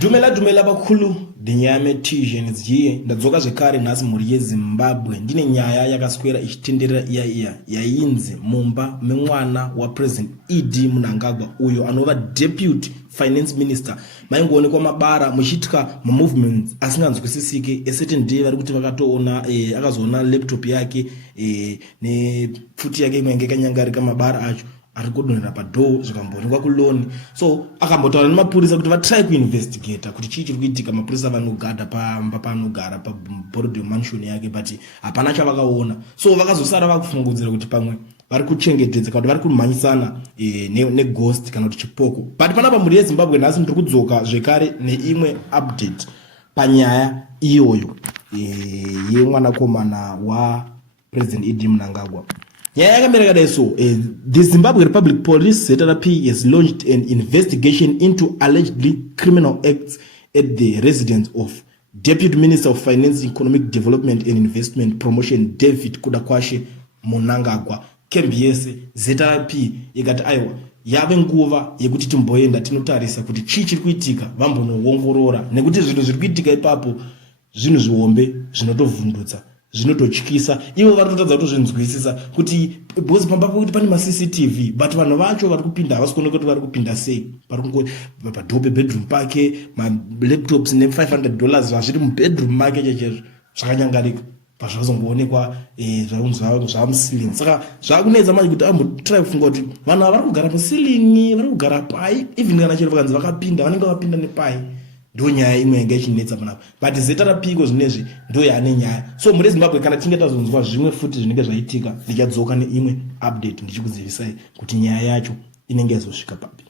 Dumela bakulu dinyame tijeni ziye ndadzoka zvekare nhasi mhuri yeZimbabwe ndine nyaya yakaswera ichitenderera yainzi mumba memwana waPresident ED Mnangagwa uyo anova Deputy Finance Minister maingoonekwa mabara muchitya mamovements asinganzwisisike ecertain day vari kuti vakatoona akazoona laptop yake nepfuti yake imwe yange kanyangarika mabara acho ari kudonhera padhoo zvikamboonekwa kuloni so akambotaura nemapurisa kuti vatry kuinvestigata kuti chii chiri kuitika. Mapurisa vanogada pamba paanogara paborodhi mansion yake but hapana chavakaona so vakazosara vakufungudzira kuti pamwe vari kuchengetedza kana kuti vari kumhanyisana neghost kana kuti chipoko. But panapa mhuri yeZimbabwe nhasi ndiri kudzoka zvekare neimwe update panyaya iyoyo yemwanakomana waPresident ED Mnangagwa. Nyaya yakamira kadai so the Zimbabwe Republic Police ZRP has launched an investigation into allegedly criminal acts at the residence of Deputy Minister of Finance, Economic Development and Investment Promotion David Kudakwashe Mnangagwa. Kembi yese ZRP ikati aiwa yave nguva yekuti timboenda tinotarisa kuti chii chiri kuitika vambonoongorora nekuti zvinhu zviri kuitika ipapo zvinhu zvihombe zvinotovhundutsa zvinototyisa ivo vari kutadza kutozvinzwisisa kuti because pamba kuti pane maCCTV but vanhu vacho vari kupinda havasi kuona kuti vari kupinda sei pari kungo padhoo pebedroom pake malaptops ne$500 zvazviri mubedroom make chechezvo zvakanyangarika pazvakazongoonekwa zvamuceiling saka zvakunetsa manje kuti ambotry kufunga kuti vanhu ava vari kugara paciling vari kugara pai even kana chero vakanzi vakapinda vanenge vapinda nepai ndo nyaya imwe yanga ichinetsa panapa but ZRP iko zvinezvi ndo yaane nyaya so mhuri yeZimbabwe kana tinge tazonzwa zvimwe futi zvinenge zvaitika ndichadzoka neimwe update ndichikuzivisai kuti nyaya yacho inenge yazosvika papi.